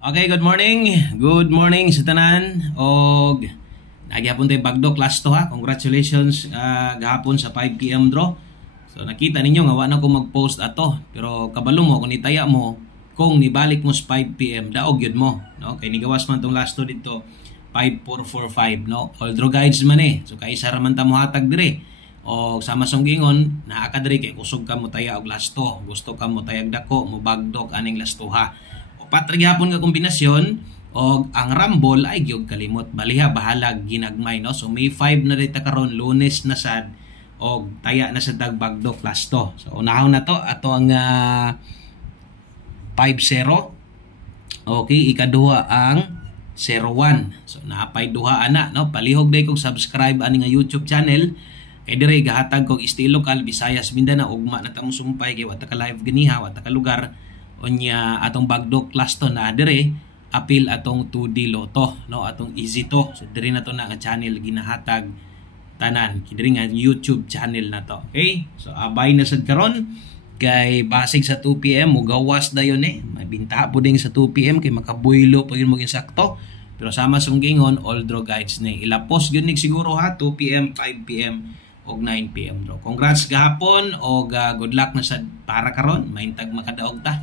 Okay, good morning. Good morning sa tanan. Og nagyapon tayo bagdo class to ha. Congratulations gahapon sa 5 PM draw. So nakita ninyo nga wa na ko mag-post ato, pero kabalo mo kung itaya mo kung nibalik mo sa 5 PM daog yun mo, no? Kay nigawas man tong last to dito 5445, no? All draw guides man eh. So kay isa ra man ta mo hatag dire. O sama song gingon naa ka dire kay kusog ka mo taya og last to. Gusto ka mo tayag dako mo bagdok aning last to ha. Patri hapon nga kombinasyon og ang Rumble ay gyud kalimot baliha bahalag ginagmay, no. So may 5 na dita karon, Lunes na sad og taya na sa dagbagdok last to. So unahon na to ato ang 5-0. Okay, ikaduha ang 0-1. So naapay duha ana, no. Palihog day kog subscribe ani nga YouTube channel. Kay dire gahatag kog estilo lokal Visayas Mindanao ugma na ta mo sumpay kay wa ta ka live ganiha, wa ta ka lugar. Onya atong bagdok class to na dire apil atong 2D Lotto, no, atong easy to. So dire na to na nga channel ginahatag tanan kidiri nga YouTube channel na to. Okay, so abay na sad karon kay basig sa 2 PM mo gawas dayon eh, mabinta po ding sa 2 PM kay makabuylo pag mo sakto. Pero sama sung gingon all draw guides ni ilapos gyud nig siguro ha, 2 PM, 5 PM og 9 PM draw. Congrats gahapon og good luck na sad para karon, maintag makadaog ta.